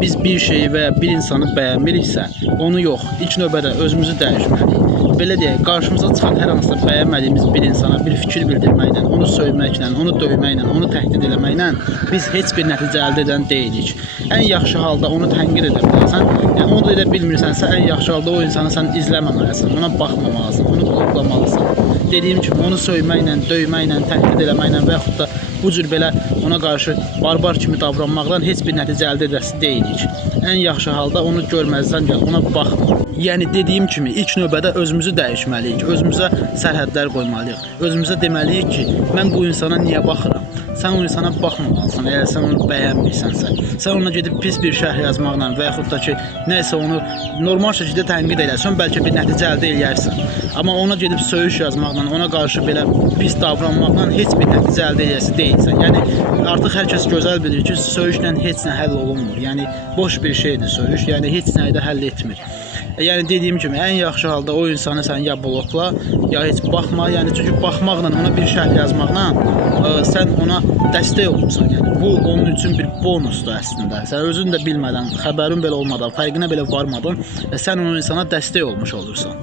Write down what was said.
biz bir şeyi və ya bir insanı bəyənmiriksə, onu yox, ilk növbədə özümüzü dəyişməliyik. Belə deyək, qarşımıza çıxan hər hansısa bəyənmədiyimiz bir insana bir fikir bildirməklə, onu söyməklə, onu döyməklə, onu təhdid eləməklə biz heç bir nəticə əldə edən deyilik. Ən yaxşı halda onu tənqid edə bilərsən. Yəni onu da edə bilmirsənsə, ən yaxşı halda o insanı sən izləməməlisən, ona baxmamalısan, onu bloklamalısan. Dediyim kimi, onu söyməklə, döyməklə, təhdid eləməklə və yaxud da bu cür belə ona qarşı barbar kimi davranmaqdan heç bir nəticə əldə edəsi deyilik. Ən yaxşı halda onu görməzsən gəl, ona baxma. Yəni dediyim kimi, ilk növbədə özümüzü dəyişməliyik, özümüzə sərhədlər qoymalıyıq. Özümüzə deməliyik ki, mən bu insana niyə baxıram? Sən o insana baxmamalısan, əgər sən onu bəyənmirsənsə. Sən ona gedib pis bir şərh yazmaqla və yaxud da ki, nəysə onu normal şəkildə tənqid eləsən, bəlkə bir nəticə əldə eləyərsən. Amma ona gedib söyüş yazmaqla, ona qarşı belə pis davranmaqla heç bir nəticə əldə eləyəsi deyilsən. Yəni artıq hər kəs gözəl bilir ki, söyüşlə heç nə həll olunmur. Yəni boş bir şeydir söyüş, yəni heç nəyi də həll etmir. Yəni dediyim kimi, ən yaxşı halda o insanı sən ya blokla, ya heç baxma. Yəni çünki baxmaqla, ona bir şərh yazmaqla sən ona dəstək olursan. Yəni bu onun üçün bir bonusdur əslində. Sən özün də bilmədən, xəbərin belə olmadan, fərqinə belə varmadan sən o insana dəstək olmuş olursan.